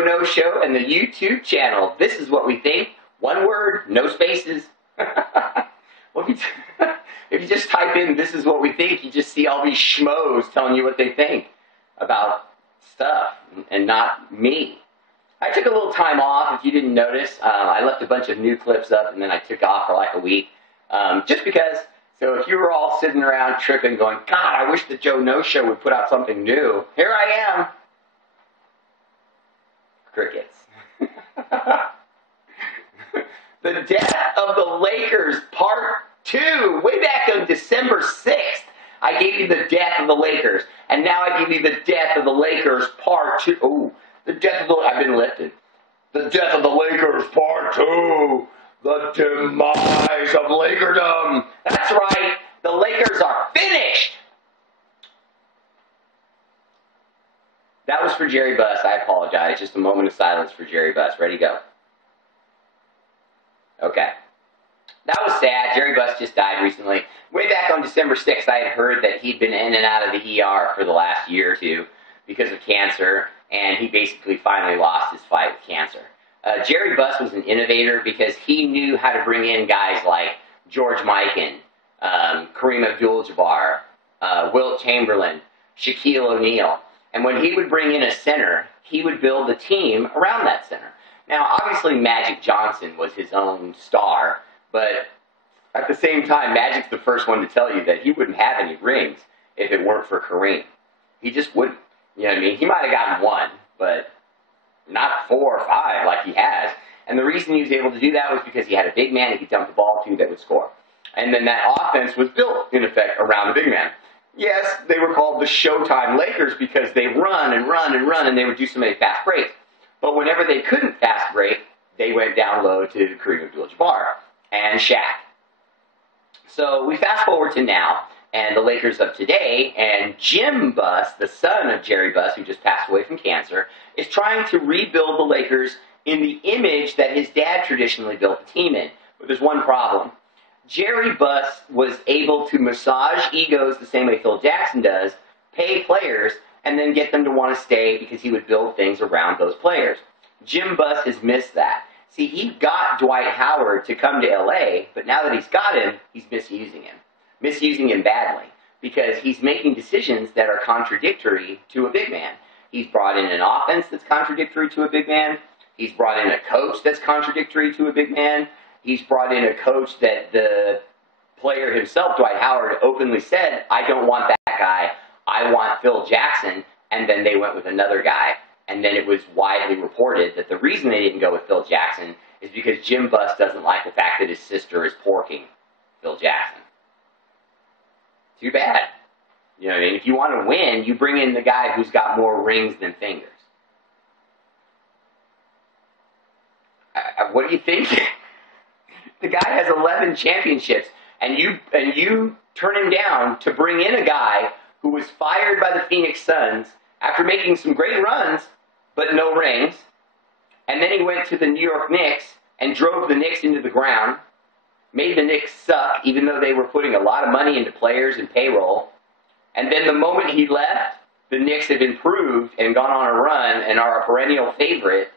Joe No Show and the YouTube channel. This is what we think. One word, no spaces. Well, if you just type in "this is what we think," you just see all these schmoes telling you what they think about stuff, and not me. I took a little time off. If you didn't notice, I left a bunch of new clips up, and then I took off for like a week, just because. So if you were all sitting around tripping, going, "God, I wish the Joe No Show would put out something new," here I am. Crickets. The Death of the Lakers, Part 2. Way back on December 6th, I gave you the Death of the Lakers. And now I give you the Death of the Lakers, Part 2. Ooh, the Death of the... I've been lifted. The Death of the Lakers, Part 2. The Demise of Lakerdom. That's right. The Lakers are finished. That was for Jerry Buss. I apologize. Just a moment of silence for Jerry Buss. Ready, go. Okay. That was sad. Jerry Buss just died recently. Way back on December 6th, I had heard that he'd been in and out of the ER for the last year or two because of cancer, and he basically finally lost his fight with cancer. Jerry Buss was an innovator because he knew how to bring in guys like George Mikan, Kareem Abdul-Jabbar, Wilt Chamberlain, Shaquille O'Neal. And when he would bring in a center, he would build a team around that center. Now, obviously, Magic Johnson was his own star, but at the same time, Magic's the first one to tell you that he wouldn't have any rings if it weren't for Kareem. He just wouldn't. You know what I mean? He might have gotten one, but not 4 or 5 like he has. And the reason he was able to do that was because he had a big man he could dump the ball to that would score. And then that offense was built, in effect, around the big man. Yes, they were called the Showtime Lakers because they run and run and run, and they would do so many fast breaks. But whenever they couldn't fast break, they went down low to Kareem Abdul-Jabbar and Shaq. So we fast forward to now, and the Lakers of today, and Jim Buss, the son of Jerry Buss, who just passed away from cancer, is trying to rebuild the Lakers in the image that his dad traditionally built the team in. But there's one problem. Jerry Buss was able to massage egos the same way Phil Jackson does, pay players, and then get them to want to stay because he would build things around those players. Jim Buss has missed that. See, he got Dwight Howard to come to L.A., but now that he's got him, he's misusing him. Misusing him badly, because he's making decisions that are contradictory to a big man. He's brought in an offense that's contradictory to a big man. He's brought in a coach that's contradictory to a big man. He's brought in a coach that the player himself, Dwight Howard, openly said, "I don't want that guy. I want Phil Jackson," and then they went with another guy. And then it was widely reported that the reason they didn't go with Phil Jackson is because Jim Buss doesn't like the fact that his sister is porking Phil Jackson. Too bad. You know what I mean? If you want to win, you bring in the guy who's got more rings than fingers. What do you think? The guy has 11 championships, and you turn him down to bring in a guy who was fired by the Phoenix Suns after making some great runs, but no rings. And then he went to the New York Knicks and drove the Knicks into the ground, made the Knicks suck, even though they were putting a lot of money into players and payroll. And then the moment he left, the Knicks have improved and gone on a run and are a perennial favorite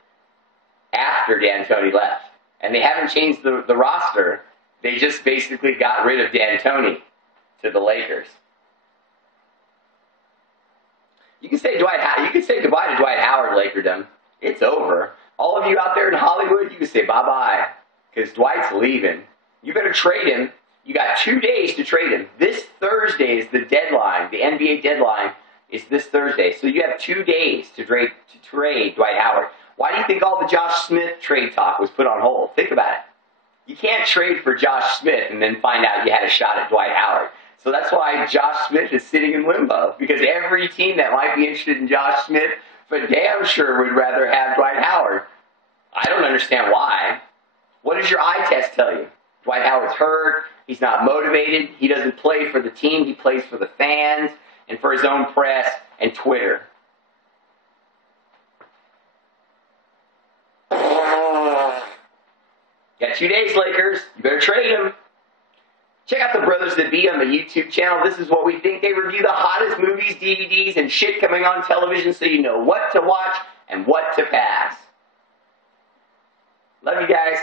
after D'Antoni left. And they haven't changed the roster. They just basically got rid of D'Antoni to the Lakers. You can say goodbye to Dwight Howard, Lakerdom. It's over. All of you out there in Hollywood, you can say bye-bye, because Dwight's leaving. You better trade him. You got 2 days to trade him. This Thursday is the deadline. The NBA deadline is this Thursday. So you have 2 days to trade Dwight Howard. Why do you think all the Josh Smith trade talk was put on hold? Think about it. You can't trade for Josh Smith and then find out you had a shot at Dwight Howard. So that's why Josh Smith is sitting in limbo, because every team that might be interested in Josh Smith for damn sure would rather have Dwight Howard. I don't understand why. What does your eye test tell you? Dwight Howard's hurt. He's not motivated. He doesn't play for the team. He plays for the fans and for his own press and Twitter. Got 2 days, Lakers. You better trade him. Check out the Brothers That Be on the YouTube channel. This is what we think. They review the hottest movies, DVDs, and shit coming on television so you know what to watch and what to pass. Love you guys.